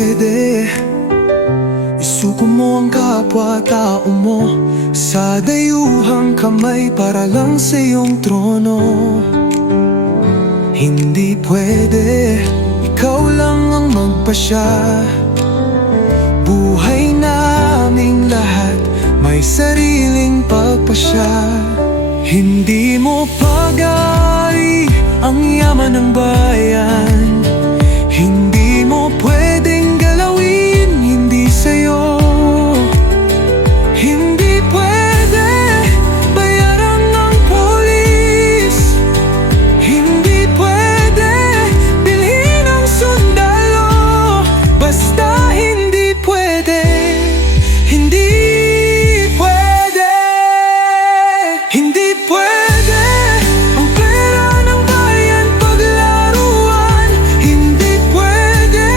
pwede isuko mo ang kapwa-tao mo sa dayuhang kamay para lang sa iyong trono. Hindi pwede ikaw lang ang magpasya. Buhay naming lahat may sariling pagpasya. Hindi mo pag-ari ang yaman ng bayan. Hindi mo pwedeng galawin, hindi sa'yo. Hindi pwede bayaran ng pulis. Hindi pwede bilhin ang sundalo. Basta hindi pwede. Hindi pwede. Hindi pwede ang pera ng bayan paglaruan. Hindi pwede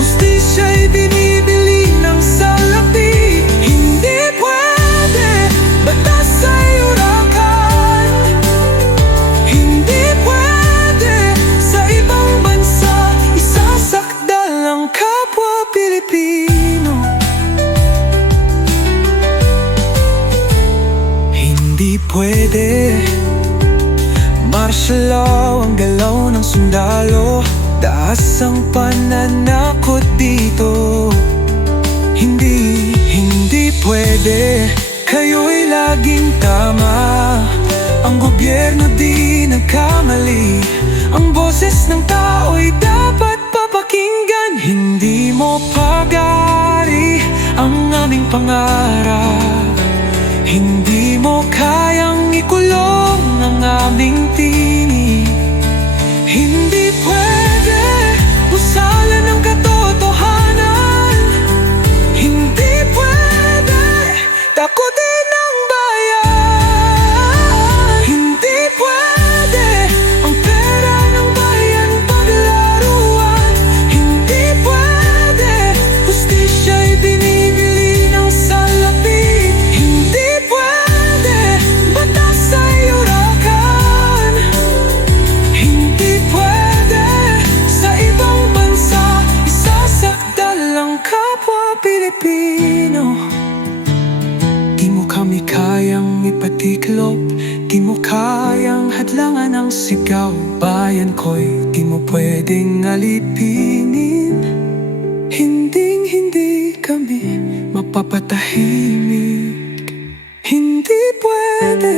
hustisya'y binibili ng salapi. Hindi pwede batas ay urakan. Hindi pwede sa ibang bansa isasakdal ang kapwa Pilipino. Hindi pwede martial law ang galaw ng sundalo. Taas ang pananakot dito. Hindi pwede kayo'y laging tama. Ang gobyerno di nagkamali. Ang boses ng tao'y dapat papakinggan. Hindi mo pag-ari ang aming pangarap. Hindi mo kayang ikulong ang aming tinig. Hindi pwede usalan ng katotohanan. Hindi pwede takutin ang bayan. Hindi pwede ang pera ng bayan paglaruan. Hindi pwede hustisya'y binibili ng salapi. Hindi pwede batas ay urakan. Hindi pwede sa ibang bansa isasakdal ang kapwa Pilipino. Di mo kami kayang ipatiklop. Di mo kayang hadlangan ang sigaw. Bayan ko'y di mo pwedeng alipinin. Hindi kami mapapatahimik. Hindi pwede